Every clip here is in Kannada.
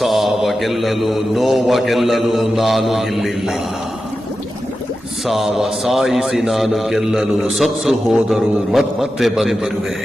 ಸಾವ ಗೆಲ್ಲಲು ನೋವ ಗೆಲ್ಲಲು ನಾನು ಇಲ್ಲಿಲ್ಲ. ಸಾವ ಸಾಯಿಸಿ ನಾನು ಗೆಲ್ಲಲು ಸತ್ತು ಹೋದರೂ ಮತ್ತೆ ಬಂದಿರುವೆ.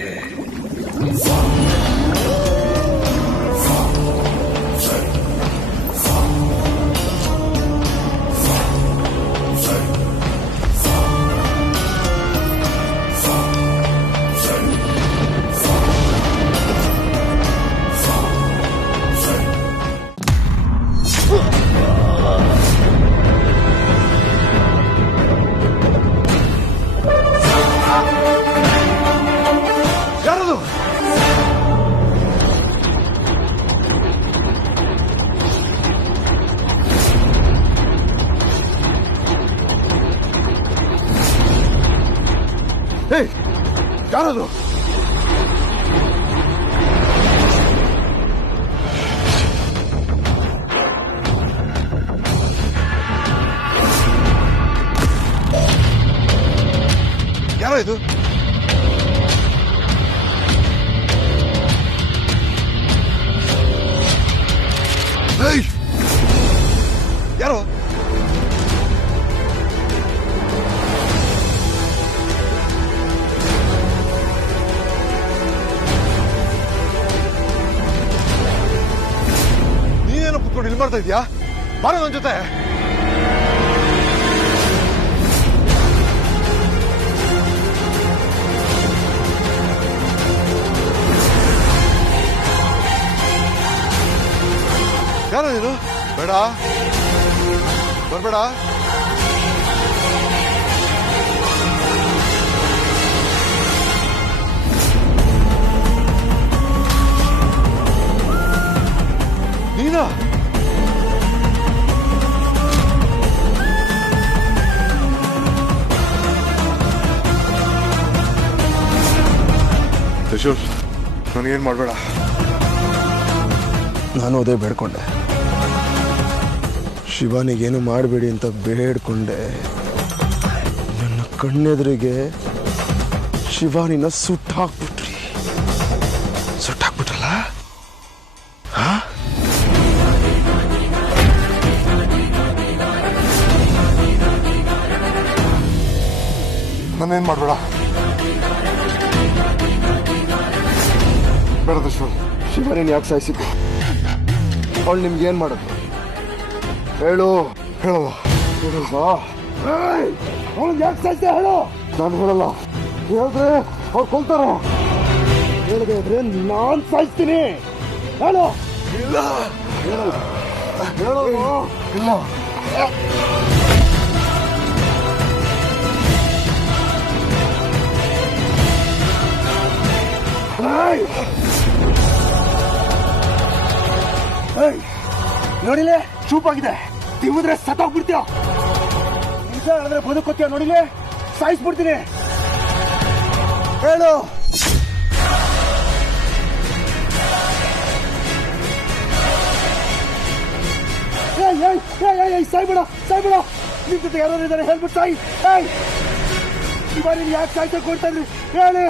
ಯಾರದು? ಯಾರೋ ಇದು? ಯಾರೋ? ಇಲ್ಲಿ ಮಾಡ್ತಾ ಇದೀಯಾ? ಬಾರ ನನ್ನ ಜೊತೆ. ಯಾರ ನೀನು? ಬೇಡ, ಬರ್ಬೇಡ. ನೀನಾ? ತ್ರಿಶೂಲ್, ನನಗೇನು ಮಾಡಬೇಡ. ನಾನು ಅದೇ ಬೇಡ್ಕೊಂಡೆ. ಶಿವಾನಿಗೇನು ಮಾಡಬೇಡಿ ಅಂತ ಬೇಡ್ಕೊಂಡೆ. ನನ್ನ ಕಣ್ಣೆದುರಿಗೆ ಶಿವಾನಿನ ಸುಟ್ಟಾಕ್ಬಿಟ್ರಿ. ಸುಟ್ಟಾಕ್ಬಿಟ್ರಲ್ಲ? ನನ್ನೇನು ಮಾಡಬೇಡ. ಬೇಡ ತ್ರಿಶೂಲ್. ಶಿವಾನಿನ ಯಾಕೆ ಸಾಯಿಸಿದ್ದು? ಅವಳು ನಿಮ್ಗೇನು ಮಾಡೋದು? ಹೇಳು. ಹೇಳಲ್ಲ. ಅವಳು ಯಾಕೆ ಸಾಯಿಸ್ದೆ ಹೇಳು. ನಾನು ಹೇಳಲ್ಲ. ಹೇಳಿದ್ರೆ ಅವ್ರು ಕೊಲ್ತಾರೆ. ಹೇಳಿದೆ ಇದ್ರೆ ನಾನು ಸಾಯಿಸ್ತೀನಿ. ಹೇಳು. ಇಲ್ಲ. ಹೇಳಲ್ಲ. ಇಲ್ಲ. ನೋಡಿಲೆ, ಚೂಪಾಗಿದೆ. ತಿವಿದ್ರೆ ಸತ್ತೋಗ್ಬಿಡ್ತೀಯ. ನಿಜ ಹೇಳಿದ್ರೆ ಬದುಕೋತೀಯ. ನೋಡಿಲೆ, ಸಾಯಿಸ್ಬಿಡ್ತೀನಿ. ಹೇಳು. ಸಾಯ್ಬೇಡ, ಸಾಯ್ಬೇಡ. ನಿಮ್ ಜೊತೆ ಯಾರು ಇದ್ದಾರೆ ಹೇಳ್ಬಿಟ್ಟು ಸಾಯಿ. ಇವಾಗ ಯಾಕೆ ಸಾಯ್ತಾ ಕೊಡ್ತಾ ಇದ್ರಿ ಹೇಳಿ.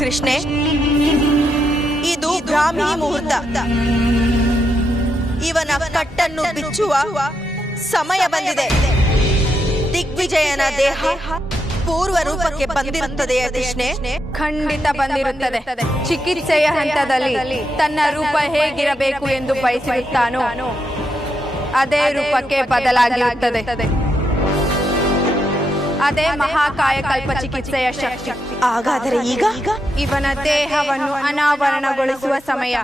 ಕೃಷ್ಣೆ, ಇದು ಬ್ರಾಹ್ಮಿ ಮುಹೂರ್ತ. ಇವನ ಕಟ್ಟನ್ನು ಬಿಚ್ಚುವ ಸಮಯ ಬಂದಿದೆ. ದಿಗ್ವಿಜಯನ ದೇಹ ಪೂರ್ವ ರೂಪಕ್ಕೆ ಬಂದಿರುತ್ತದೆಯೇ ಕೃಷ್ಣೆ? ಖಂಡಿತ ಬಂದಿರುತ್ತದೆ. ಚಿಕಿತ್ಸೆಯ ಹಂತದಲ್ಲಿ ತನ್ನ ರೂಪ ಹೇಗಿರಬೇಕು ಎಂದು ಬಯಸಿರುತ್ತಾನೋ ಅದೇ ರೂಪಕ್ಕೆ ಬದಲಾಗಿರುತ್ತದೆ. ಅದೇ ಮಹಾಕಾಯಕಲ್ಪ ಚಿಕಿತ್ಸೆಯ ಶಕ್ತಿ. ಹಾಗಾದರೆ ಈಗ ಇವನ ದೇಹವನ್ನು ಅನಾವರಣಗೊಳಿಸುವ ಸಮಯ.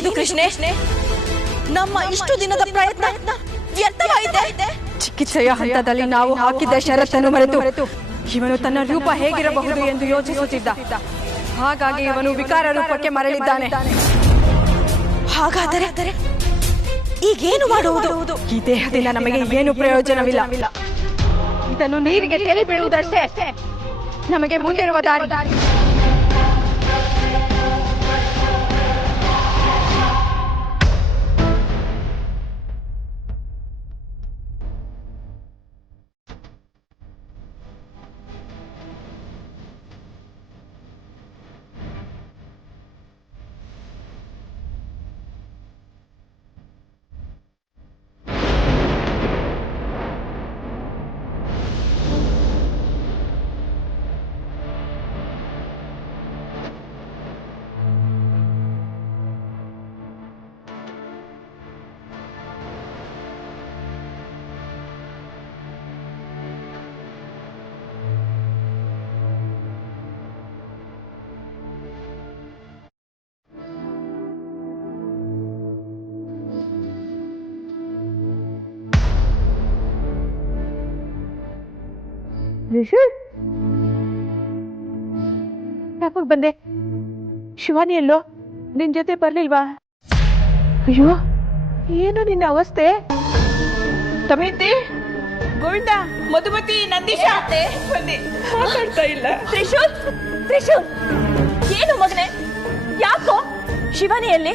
ಏನಿದು ಕೃಷ್ಣೆ? ನಮ್ಮ ಇಷ್ಟು ದಿನದ ಪ್ರಯತ್ನ ವ್ಯರ್ಥವಾಯಿತೆ. ಚಿಕಿತ್ಸೆಯ ಹಂತದಲ್ಲಿ ನಾವು ಹಾಕಿದ್ದ ಷರತ್ತನ್ನು ಮರೆತು ಇವನು ತನ್ನ ರೂಪ ಹೇಗಿರಬಹುದು ಎಂದು ಯೋಚಿಸುತ್ತಿದ್ದ. ಹಾಗಾಗಿ ಇವನು ವಿಕಾರ ರೂಪಕ್ಕೆ ಮರಳಿದ್ದಾನೆ. ಹಾಗಾದರೆ ಈಗೇನು ಮಾಡುವುದು? ಈ ದೇಹದಿಂದ ನಮಗೆ ಏನು ಪ್ರಯೋಜನವಿಲ್ಲ. ಇದನ್ನು ನೀರಿಗೆ ತೆರೆ ಬೀಳುವುದಷ್ಟೇ ನಮಗೆ ಮುಂದಿರುವ ದಾರಿ. ಯಾವಾಗ ಬಂದೆ? ಶಿವಾನಿ ಎಲ್ಲೋ? ನಿನ್ ಜೊತೆ ಬರ್ಲಿಲ್ವಾ? ಅಯ್ಯೋ, ಏನು ನಿನ್ನ ಅವಸ್ಥೆ? ತಮೇತಿ, ಗೋವಿಂದ, ಮಧುಮತಿ, ನಂದೀಶ ಬನ್ನಿ. ಮಾತಾಡ್ತಾ ಇಲ್ಲ. ತ್ರಿಶೂಲ್, ಏನು ಮಗನೆ? ಯಾಕೋ ಶಿವಾನಿಯಲ್ಲಿ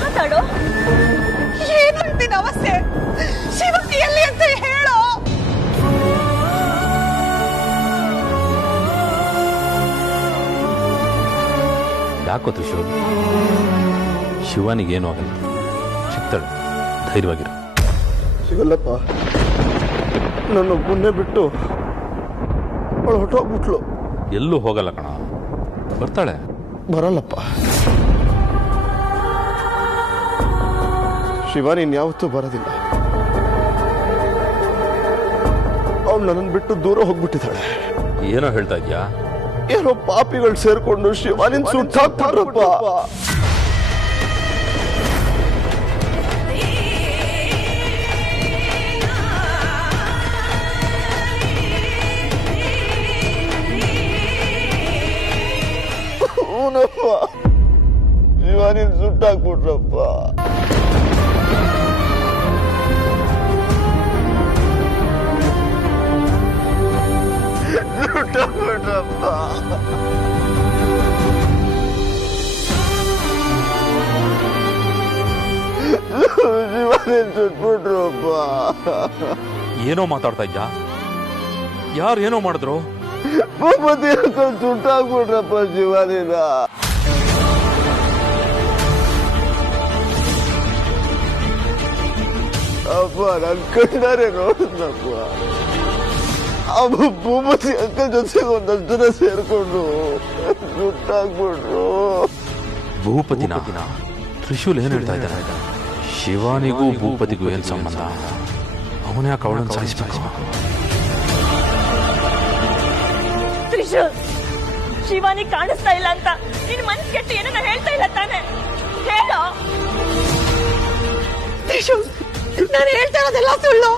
ಮಾತಾಡೋ. ಏನು ನಿನ್ನ ಅವಸ್ಥೆ? ಶಿವಾನಿಯಲ್ಲಿ ಅಂತ ಹೇಳೋ. ಯಾಕೋ ತ್ರಿಶೂಲ್, ಶಿವಾನಿಗೇನು ಆಗಲ್ಲ, ಸಿಗ್ತಾಳೆ, ಧೈರ್ಯವಾಗಿರು. ಸಿಗಲ್ಲಪ್ಪ, ನನ್ನ ಪುಣ್ಯ ಬಿಟ್ಟು ಅವಳು ಹೊಟ್ಟೋಗ್ಬಿಟ್ಲು. ಎಲ್ಲೂ ಹೋಗಲ್ಲ ಕಣ, ಬರ್ತಾಳೆ. ಬರಲ್ಲಪ್ಪ, ಶಿವಾನಿ ಇನ್ಯಾವತ್ತೂ ಬರೋದಿಲ್ಲ. ಅವಳು ನನ್ನನ್ನು ಬಿಟ್ಟು ದೂರ ಹೋಗ್ಬಿಟ್ಟಿದ್ದಾಳೆ. ಏನೋ ಹೇಳ್ತಾ ಇದ್ಯಾ? ಏನೋ ಪಾಪಿಗಳು ಸೇರ್ಕೊಂಡು ಶಿವಾನಿನ್ ಸುಟ್ಟಾಕ್ಬಿಟ್ರಪ್ಪ. ಶಿವಾನಿನ್ ಸುಟ್ಟಾಕ್ಬಿಟ್ರಪ್ಪ. ಏನೋ ಮಾತಾಡ್ತಾ ಇದ್ಯಾ? ಯಾರು ಏನೋ ಮಾಡಿದ್ರು? ಭೂಪತಿ ಹಾಕೊಂಡು ಸುಟ್ಟಾಕ್ಬಿಟ್ರಪ್ಪ ಶಿವಾನಿನ. ಅಪ್ಪ, ನನ್ ಕಣ್ಣಾರೆ ನೋಡಿದ್ನಪ್ಪ. ಭೂಪತಿ ಅಂಕಲ್ ಜೊತೆಗೆ ಒಂದಷ್ಟು ಜನ ಸೇರ್ಕೊಂಡು ಸುಟ್ಟಾಕ್ಬಿಟ್ರು. ಭೂಪತಿನ? ತ್ರಿಶೂಲ್ ಏನ್ ಹೇಳ್ತಾ ಇದ್ದಾನೆ? ಶಿವಾನಿಗೂ ಭೂಪತಿಗೂ ಏನ್ ಸಂಬಂಧ? ಅವನೇ ಯಾಕೆ ಅವಳನ್ನು ಸಾಯಿಸ್ಬೇಕು? ತ್ರಿಶೂಲ್, ಶಿವಾನಿ ಕಾಣಿಸ್ತಾ ಇಲ್ಲ ಅಂತ ನಿನ್ ಮನ್ಸ್ ಕೆಟ್ಟು ಏನನ್ನ ಹೇಳ್ತಾ ಇಲ್ಲ ತಾನೆ? ಹೇಳೋ. ತ್ರಿಶೂಲ್, ನಾನು ಹೇಳ್ತಾ ಇರೋದೆಲ್ಲ ಸುಳ್ಳು.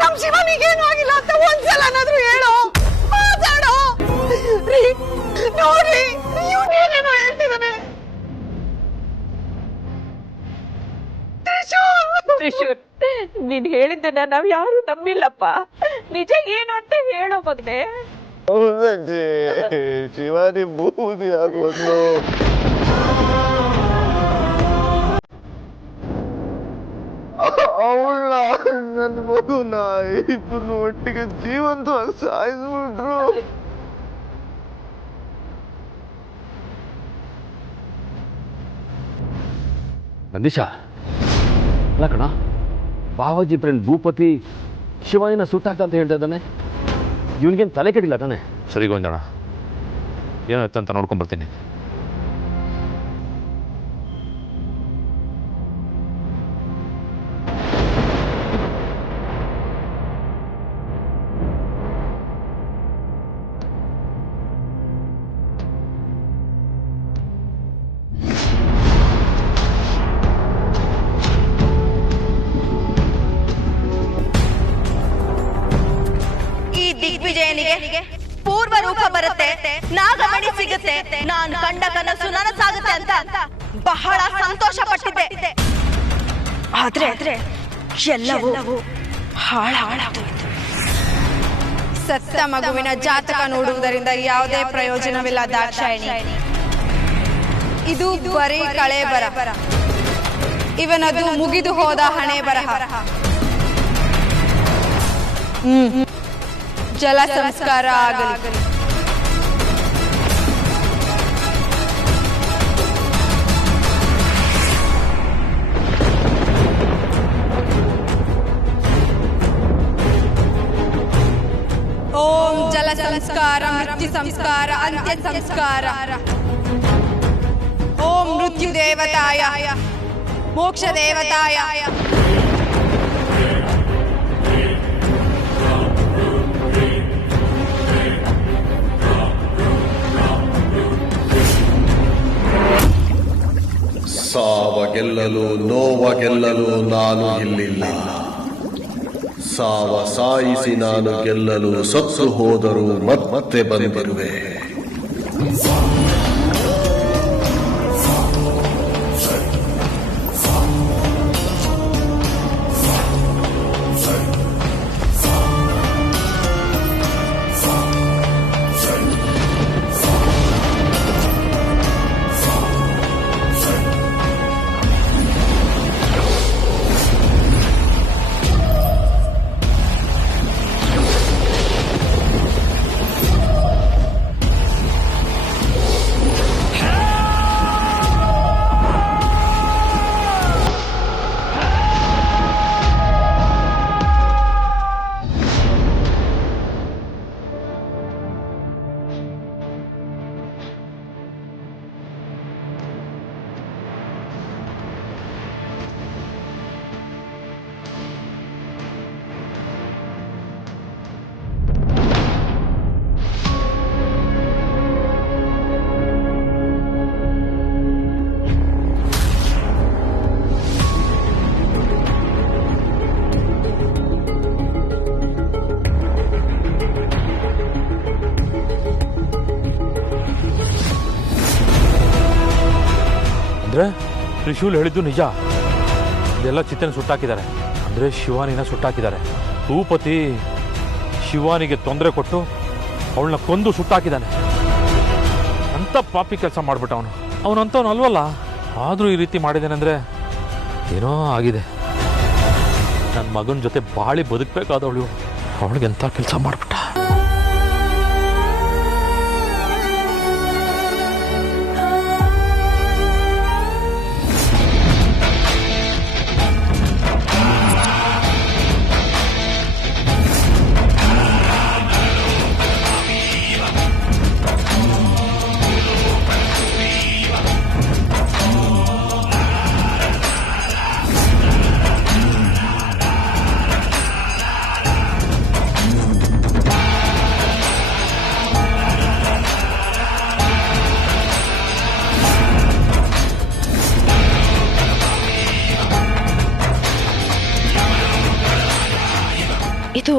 ನಮ್ ಶಿವಾನಿಗೇನು ಆಗಿಲ್ಲ ಅಂತ ಒಂದ್ಸಲನಾದ್ರೂ ಹೇಳೋ, ಮಾತಾಡೋ. ನೋಡ್ರಿ, ಇವನೇನೇನೋ ಹೇಳ್ತಿದ್ದಾನೆ. ತ್ರಿಶೂಲ್, ನೀನ್ ಹೇಳಿದ್ದನ್ನ ನಾವ್ ಯಾರು ನಂಬಿಲ್ಲಪ್ಪ. ನಿಜ ಏನು ಅಂತ ಹೇಳೋ ಮಗ್ನೆ. ಹೌದಜ್ಜಿ, ಶಿವಾನಿ ಭೂಪತಿ ಆಗೋದು. ಅವಳ ನನ್ನ ಮಗುನ ಇಬ್ಬರು ಒಟ್ಟಿಗೆ ಜೀವಂತವಾಗಿ ಸಾಯಿಸ್ಬಿಟ್ರು. ನಂದೀಶ, ಅಲ್ಲ ಕಣ, ಬಾವಾಜಿ ಫ್ರೆಂಡ್ ಭೂಪತಿ ಶಿವಾನಿನ ಸುಟ್ಟಾಕ್ತ ಅಂತ ಹೇಳ್ತಾ ಇದ್ದಾನೆ. ಇವನಿಗೇನು ತಲೆ ಕೆಡಿಲ್ಲ ತಾನೆ? ಸರಿ ಗೋವಿಂದಣ್ಣ, ಏನೋ ಅಂತ ನೋಡ್ಕೊಂಡ್ ಬರ್ತೀನಿ. ನನಗೆ ಪೂರ್ವ ರೂಪ ಬರುತ್ತೆ, ನಾಗಮಣಿ ಸಿಗುತ್ತೆ, ನಾನು ಕಂಡ ಕನಸು ನನಸಾಗುತ್ತೆ ಅಂತ ಬಹಳ ಸಂತೋಷ ಪಟ್ಟಿದ್ದೆ. ಆದ್ರೆ ಎಲ್ಲವೂ ಹಾಳಾಗೋಯ್ತು. ಸತ್ತ ಮಗುವಿನ ಜಾತಕ ನೋಡುವುದರಿಂದ ಯಾವುದೇ ಪ್ರಯೋಜನವಿಲ್ಲ ದಾಕ್ಷಾಯಿಣಿ. ಇದು ಬರೀ ಕಳೆ ಬರ, ಇವನದು ಮುಗಿದು ಹೋದ ಹಣೆ ಬರಹ. ಜಲ ಸಂಸ್ಕಾರ ಆಗಲಿ. ಓಂ ಜಲ ಸಂಸ್ಕಾರ, ಮೃತ್ಯು ಸಂಸ್ಕಾರ, ಅಂತ್ಯ ಸಂಸ್ಕಾರ. ಓಂ ಮೃತ್ಯು ದೇವತಾಯ, ಮೋಕ್ಷ ದೇವತಾಯ. ಸಾವ ಗೆಲ್ಲಲು ನೋವ ಗೆಲ್ಲಲು ನಾನು ಇಲ್ಲಿಲ್ಲ. ಸಾವ ಸಾಯಿಸಿ ನಾನು ಗೆಲ್ಲಲು ಸತ್ತು ಹೋದರೂ ಮತ್ತೆ ಬಂದಿರುವೆ. ತ್ರಿಶೂಲ್ ಹೇಳಿದ್ದು ನಿಜ. ಇದೆಲ್ಲ ಚಿತ್ತನ ಸುಟ್ಟಾಕಿದ್ದಾರೆ, ಅಂದರೆ ಶಿವಾನಿನ ಸುಟ್ಟಾಕಿದ್ದಾರೆ. ಭೂಪತಿ ಶಿವಾನಿಗೆ ತೊಂದರೆ ಕೊಟ್ಟು ಅವಳನ್ನ ಕೊಂದು ಸುಟ್ಟಾಕಿದ್ದಾನೆ. ಅಂಥ ಪಾಪಿ ಕೆಲಸ ಮಾಡಿಬಿಟ್ಟ ಅವನು. ಅವನಂತವನು ಅಲ್ವಲ್ಲ, ಆದರೂ ಈ ರೀತಿ ಮಾಡಿದ್ದಾನೆ ಅಂದರೆ ಏನೋ ಆಗಿದೆ. ನನ್ನ ಮಗನ ಜೊತೆ ಬಾಳಿ ಬದುಕಬೇಕಾದವಳು ಅವಳಿಗೆ ಎಂಥ ಕೆಲಸ ಮಾಡಿಬಿಟ್ಟ.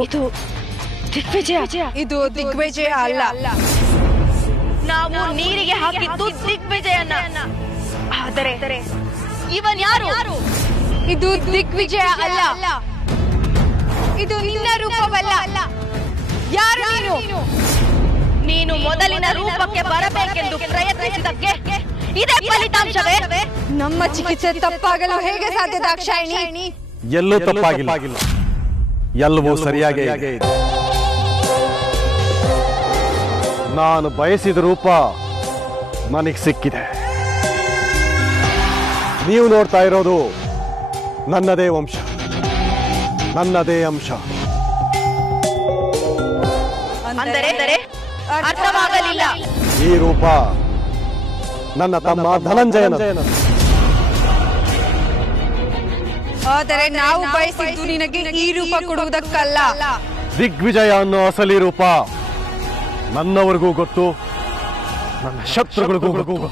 ಇದು ದಿಗ್ವಿಜಯ. ಇದು ದಿಗ್ವಿಜಯ ಅಲ್ಲ, ನಾವು ನೀರಿಗೆ ಹಾಕಿದ್ದು ದಿಗ್ವಿಜಯನ. ಆದರೆ ಇವನ್ ಯಾರು? ಇದು ದಿಗ್ವಿಜಯ ಅಲ್ಲ, ಇದು ನಿನ್ನ ರೂಪವಲ್ಲ. ಯಾರು ನೀನು? ನೀನು ಮೊದಲಿನ ರೂಪಕ್ಕೆ ಬರಬೇಕೆಂದು ಪ್ರಯತ್ನಿಸಿದಕ್ಕೆ ಇದೇ ಫಲಿತಾಂಶವೇ? ನಮ್ಮ ಚಿಕಿತ್ಸೆ ತಪ್ಪಾಗಲು ಹೇಗೆ ಸಾಧ್ಯ ದಾಕ್ಷಾಯಿಣಿ? ಎಲ್ಲೂ ತಪ್ಪಾಗಿಲ್ಲ, ಎಲ್ಲವೂ ಸರಿಯಾಗೇ ಇದೆ. ನಾನು ಬಯಸಿದ ರೂಪ ನನಗೆ ಸಿಕ್ಕಿದೆ. ನೀವು ನೋಡ್ತಾ ಇರೋದು ನನ್ನದೇ ವಂಶ, ನನ್ನದೇ ಅಂಶ. ಅಂದರೆ ಅರ್ಥವಾಗಲಿಲ್ಲ. ಈ ರೂಪ ನನ್ನ ತಮ್ಮ ಧನಂಜಯನ. ಆದರೆ ನಾವು ಬಯಸಿದ್ದು ನಿನಗೆ ಈ ರೂಪ ಕೊಡುವುದಕ್ಕಲ್ಲ. ದಿಗ್ವಿಜಯ ಅನ್ನೋ ಅಸಲಿ ರೂಪ ನನ್ನವರಿಗೂ ಗೊತ್ತು, ನನ್ನ ಶತ್ರುಗಳಿಗೂ ಗೊತ್ತು.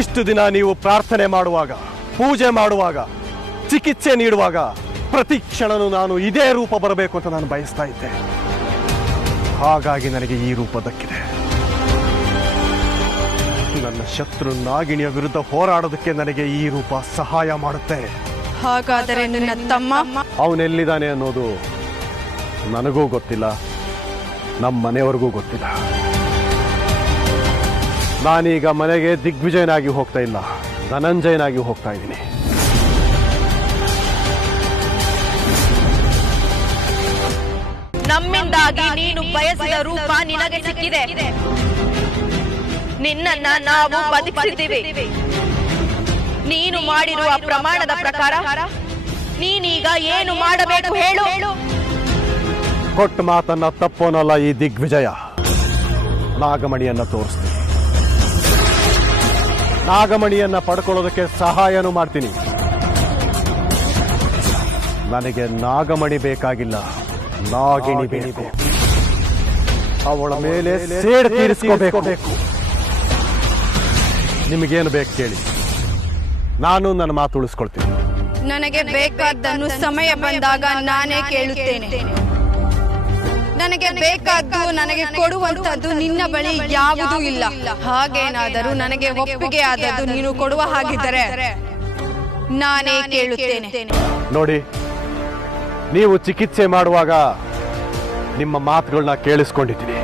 ಇಷ್ಟು ದಿನ ನೀವು ಪ್ರಾರ್ಥನೆ ಮಾಡುವಾಗ, ಪೂಜೆ ಮಾಡುವಾಗ, ಚಿಕಿತ್ಸೆ ನೀಡುವಾಗ ಪ್ರತಿ ಕ್ಷಣನೂ ನಾನು ಇದೇ ರೂಪ ಬರಬೇಕು ಅಂತ ನಾನು ಬಯಸ್ತಾ ಇದ್ದೆ. ಹಾಗಾಗಿ ನನಗೆ ಈ ರೂಪ ದಕ್ಕಿದೆ. ನನ್ನ ಶತ್ರು ನಾಗಿಣಿಯ ವಿರುದ್ಧ ಹೋರಾಡೋದಕ್ಕೆ ನನಗೆ ಈ ರೂಪ ಸಹಾಯ ಮಾಡುತ್ತೆ. ಹಾಗಾದರೆ ನನ್ನ ತಮ್ಮ ಅವನೆಲ್ಲಿದ್ದಾನೆ ಅನ್ನೋದು ನನಗೂ ಗೊತ್ತಿಲ್ಲ, ನಮ್ಮ ಮನೆಯವರೆಗೂ ಗೊತ್ತಿಲ್ಲ. ನಾನೀಗ ಮನೆಗೆ ದಿಗ್ವಿಜಯನಾಗಿ ಹೋಗ್ತಾ ಇಲ್ಲ, ಧನಂಜಯನಾಗಿ ಹೋಗ್ತಾ ಇದ್ದೀನಿ. ನಮ್ಮಿಂದಾಗಿ ನೀನು ಬಯಸಿದ ರೂಪ ನಿನಗೆ ಸಿಕ್ಕಿದೆ. ನಿನ್ನನ್ನ ನಾವು ಬದುಕಿಸಿದ್ದೀವಿ. ನೀನು ಮಾಡಿರುವ ಪ್ರಮಾಣದ ಪ್ರಕಾರ ನೀನೀಗ ಏನು ಮಾಡಬೇಕು ಹೇಳು. ಕೊಟ್ಟ ಮಾತನ್ನ ತಪ್ಪೋನಲ್ಲ ಈ ದಿಗ್ವಿಜಯ. ನಾಗಮಣಿಯನ್ನ ತೋರಿಸ್ತೀನಿ. ನಾಗಮಣಿಯನ್ನ ಪಡ್ಕೊಳ್ಳೋದಕ್ಕೆ ಸಹಾಯನೂ ಮಾಡ್ತೀನಿ. ನನಗೆ ನಾಗಮಣಿ ಬೇಕಾಗಿಲ್ಲ, ನಾಗಿಣಿ ಬೇಕು. ಅವಳ ಮೇಲೆ ಸೇಡು ತೀರಿಸ್ಕೋಬೇಕು. ನಿಮಗೇನು ಬೇಕು ಕೇಳಿ, ನಾನು ನನ್ನ ಮಾತು ಉಳಿಸ್ಕೊಳ್ತೀನಿ. ನನಗೆ ಬೇಕಾದ್ದನ್ನು ಸಮಯ ಬಂದಾಗ ನಾನೇ ಕೇಳುತ್ತೇನೆ. ನನಗೆ ಬೇಕಾದ್ದು ನನಗೆ ಕೊಡುವಂತದ್ದು ನಿನ್ನ ಬಳಿ ಯಾವುದೂ ಇಲ್ಲ. ಹಾಗೇನಾದರೂ ನನಗೆ ಒಪ್ಪಿಗೆ ಆದದ್ದು ನೀನು ಕೊಡುವ ಹಾಗಿದ್ದರೆ ನಾನೇ ಕೇಳುತ್ತೇನೆ. ನೋಡಿ, ನೀವು ಚಿಕಿತ್ಸೆ ಮಾಡುವಾಗ ನಿಮ್ಮ ಮಾತುಗಳನ್ನ ಕೇಳಿಸ್ಕೊಂಡಿದ್ದೀನಿ.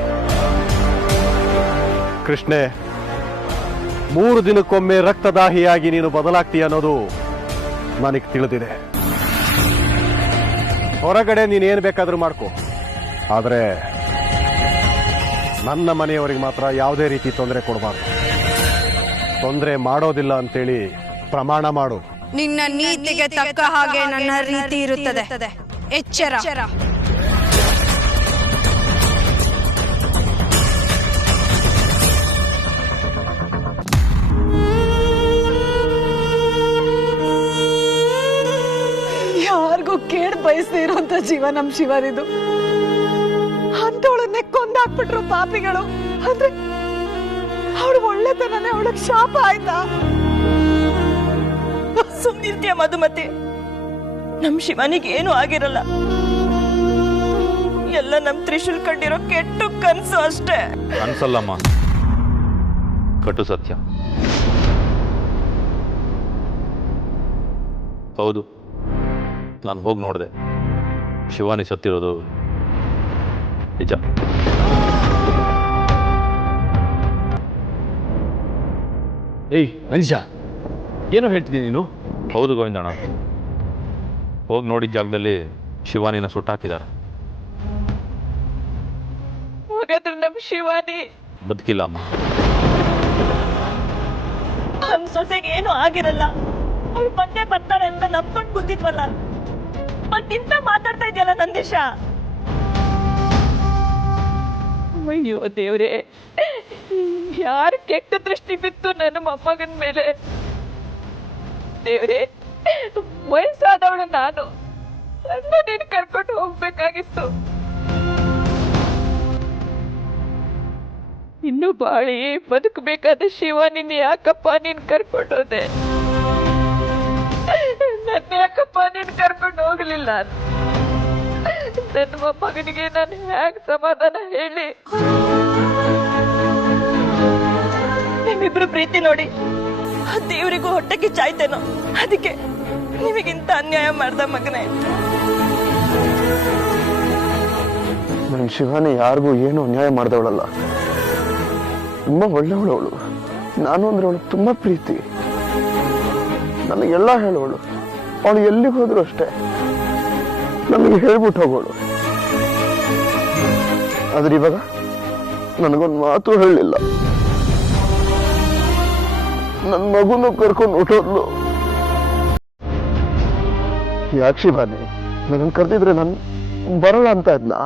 ಕೃಷ್ಣೆ, 3 ದಿನಕ್ಕೊಮ್ಮೆ ರಕ್ತದಾಹಿಯಾಗಿ ನೀನು ಬದಲಾಗ್ತೀಯ ಅನ್ನೋದು ನನಗೆ ತಿಳಿದಿದೆ. ಹೊರಗಡೆ ನೀನೇನು ಬೇಕಾದ್ರೂ ಮಾಡ್ಕೋ, ಆದರೆ ನನ್ನ ಮನೆಯವರಿಗೆ ಮಾತ್ರ ಯಾವುದೇ ರೀತಿ ತೊಂದರೆ ಕೊಡಬಾರ್ದು. ತೊಂದರೆ ಮಾಡೋದಿಲ್ಲ ಅಂತೇಳಿ ಪ್ರಮಾಣ ಮಾಡು. ನಿನ್ನ ನೀತಿಗೆ ತಕ್ಕ ಹಾಗೆ ನನ್ನ ರೀತಿ ಇರುತ್ತದೆ. ಎಚ್ಚರ. ಯಾರಿಗೂ ಕೇಡ್ ಬಯಸದೇ ಇರುವಂತ ಜೀವ ನಮ್ ಶಿವನಿದು. ಅಂತವಳನ್ನೇ ಕೊಂದಾಕ್ಬಿಟ್ರು ಪಾಪಿಗಳು. ಅಂದ್ರೆ ಅವಳು ಒಳ್ಳೆತನನೇ ಅವಳಗ್ ಶಾಪ ಆಯ್ತಾ? ಸುಮ್ನಿರ್ತೀಯ ಮಧುಮತಿ. ನಮ್ ಶಿವನಿಗೆ ಏನು ಆಗಿರಲ್ಲ. ಎಲ್ಲ ನಮ್ ತ್ರಿಶೂಲ್ ಕಂಡಿರೋ ಕೆಟ್ಟ ಕನ್ಸು ಅಷ್ಟೇ. ಕನ್ಸಲ್ಲಮ್ಮ, ಕಟು ಸತ್ಯ. ಹೌದು, ನಾನು ಹೋಗಿ ನೋಡಿದೆ. ಶಿವಾನಿ ಸತ್ತಿರೋದು ನಿಜ. ಏಯ್ ಮನುಷ್ಯ, ಏನೋ ಹೇಳ್ತಿದ್ದೀನಿ ನೀನು? ಹೌದು ಗೋವಿಂದಣ್ಣ, ಹೋಗಿ ನೋಡಿದ ಜಾಗದಲ್ಲಿ ಶಿವಾನಿನ ಸುಟ್ಟಾಕಿದ್ದಾರೆ. ಹಾಗಾದ್ರೆ ನಮ್ ಶಿವಾನಿ ಬದುಕಿಲ್ಲ ಅಮ್ಮ. ನಮ್ ಸೊಸೆಗೆ ಏನು ಆಗಿರಲ್ಲ. ಅವ್ಳು ಬಂದೇ ಬರ್ತಾಳೆ ಅಂತ ನಂಬ್ಕೊಂಡು ಕೂತಿದ್ವಲ್ಲ, ಮತ್ತಿಂತ ಮಾತಾಡ್ತಾ ಇದೆಯಲ್ಲ ನಂದೀಶ. ಅಯ್ಯೋ ದೇವ್ರೆ, ಯಾರು ಕೆಟ್ಟ ದೃಷ್ಟಿ ಬಿತ್ತು ನನ್ನ ಮೊಮ್ಮಗನ ಮೇಲೆ. ದೇವ್ರೆ, ವಯಸ್ಸಾದವಳು ನಾನು, ನೀನು ಕರ್ಕೊಂಡು ಹೋಗ್ಬೇಕಾಗಿತ್ತು. ಇನ್ನು ಬಾಳಿ ಬದುಕಬೇಕಾದ ಶಿವಾನಿನ ಯಾಕಪ್ಪ ನೀನ್ ಕರ್ಕೊಂಡೋದೆ? ನನ್ನ ಯಾಕಪ್ಪ ನೀನ್ ಕರ್ಕೊಂಡು ಹೋಗ್ಲಿಲ್ಲ? ನನ್ನ ಮೊಮ್ಮಗನಿಗೆ ನಾನು ಹ್ಯಾಕ್ ಸಮಾಧಾನ ಹೇಳಿ? ನಿಮ್ಮಿಬ್ರು ಪ್ರೀತಿ ನೋಡಿ ದೇವರಿಗೂ ಹೊಟ್ಟೆ ಕಿಚ್ಚಾಯ್ತೇನೋ, ಅದಕ್ಕೆ ನಿಮಗಿಂತ ಅನ್ಯಾಯ ಮಾಡ್ದ ಮಗನೇ. ನನ್ನ ಶಿವಾನಿ ಯಾರಿಗೂ ಏನು ಅನ್ಯಾಯ ಮಾಡ್ದವಳಲ್ಲ. ತುಂಬಾ ಒಳ್ಳೆಯವಳು ಅವಳು. ನಾನು ಅಂದ್ರೆ ಅವಳು ತುಂಬಾ ಪ್ರೀತಿ. ನನಗೆಲ್ಲ ಹೇಳೋಳು. ಅವಳು ಎಲ್ಲಿಗೆ ಹೋದ್ರು ಅಷ್ಟೇ ನನಗೆ ಹೇಳ್ಬಿಟ್ಟು ಹೋಗೋಳು. ಆದ್ರೆ ಇವಾಗ ನನಗೊಂದು ಮಾತು ಹೇಳಲಿಲ್ಲ. ನನ್ನ ಮಗುನು ಕರ್ಕೊಂಡು ಹೊಟ್ಟೋದ್ಲು. ಯಾಕೆ ಶಿವಾನಿ, ನನ್ನ ಕರೆದಿದ್ರೆ ನಾನು ಬರೋಣ ಅಂತ ಇದ್ನಾ?